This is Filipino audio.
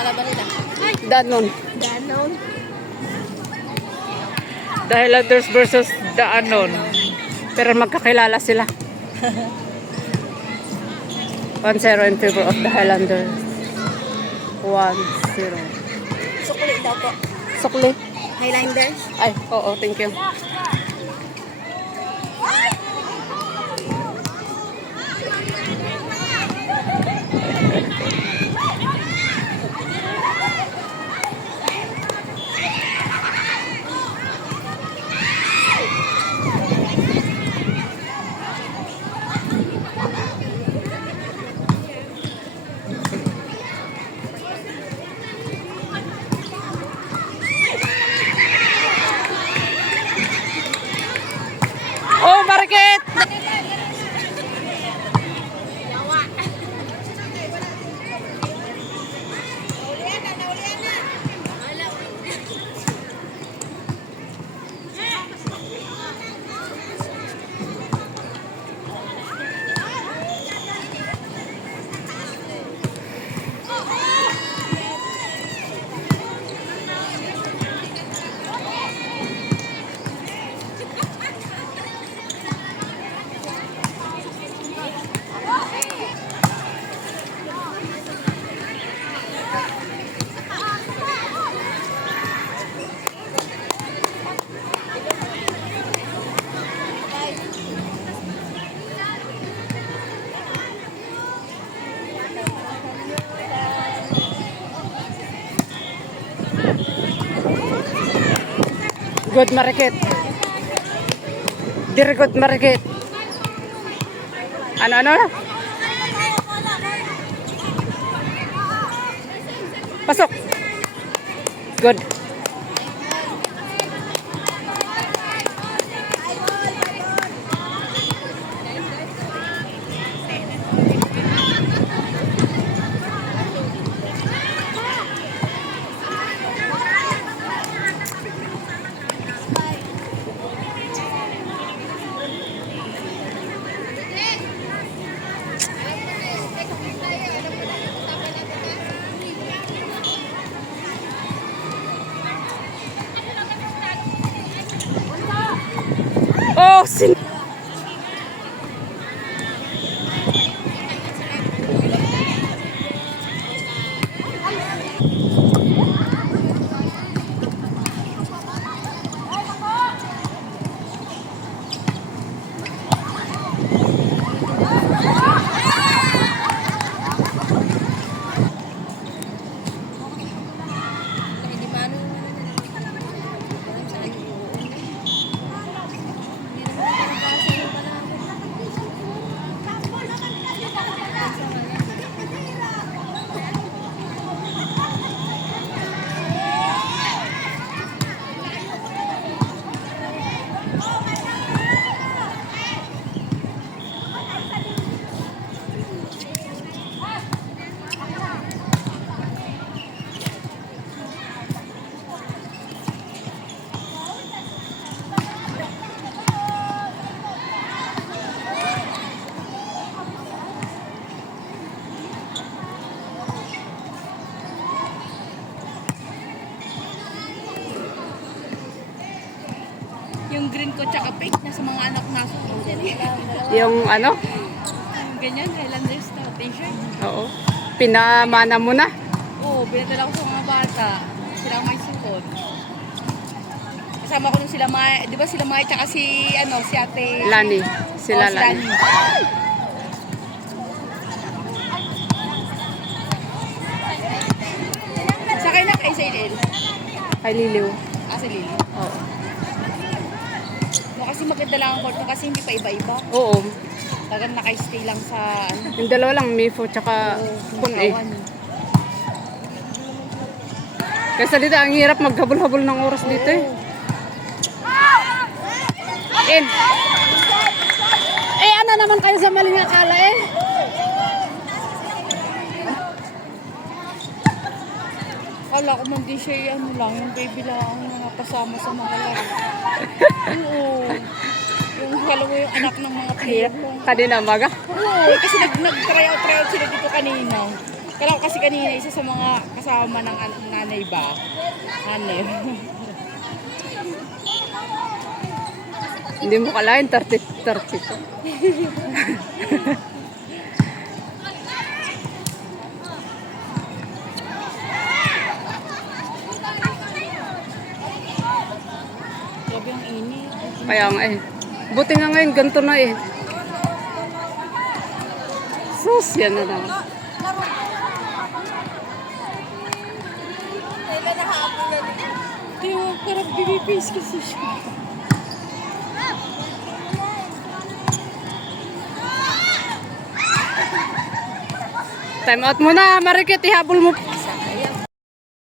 kalaban nila? Danon. Danon. The Highlanders versus the Unknown. Pero magkakilala sila. 1-0 in favor of the Highlanders. 1-0. Sukli daw po. Sukli. Highlanders. Ay, oo, thank you. Oh, Market! Good Market. Very good Market. Ano? Pasok. Good. Oh, sin... Yung green ko tsaka pink na sa mga anak naso. Yung ano? Ganyan, Highlanders na t-shirt. Oo. Pinamana mo na. Oo, pinadala ko sa mga bata. Sila ang may sukot. Kasama ko nung sila May, di ba sila May tsaka si, si ate... Lani. Sila si Lani. Sakay na kayo sa Ilil. Ay, Liliw. Si Lili. Oo. No, kasi maganda lang ang court mo kasi hindi pa iba-iba. Oo. Talagang naka-stay lang sa... Yung dalawa lang, Mifo tsaka Kun eh. Kasi dito, ang hirap maghabol-habol ng oras dito eh. In. Eh, ano naman kayo sa maling akala eh? Kala ko man di siya lang, yung baby lang na napasama sa mga laro. Oo. Yung kala mo yung anak ng mga player ko. Kanina maga? Oo, kasi nag-try out sila dito kanina. Kaya kasi kanina isa sa mga kasama ng nanay ba? Ano? Hindi mo kalain, 30 to. Grabe ang init. Kaya nga eh. Buti nga ngayon, ganito na eh. Sus, yan na lang. Kaya parang baby-face kasi siya. Time out muna, Marikit. Ihabol mo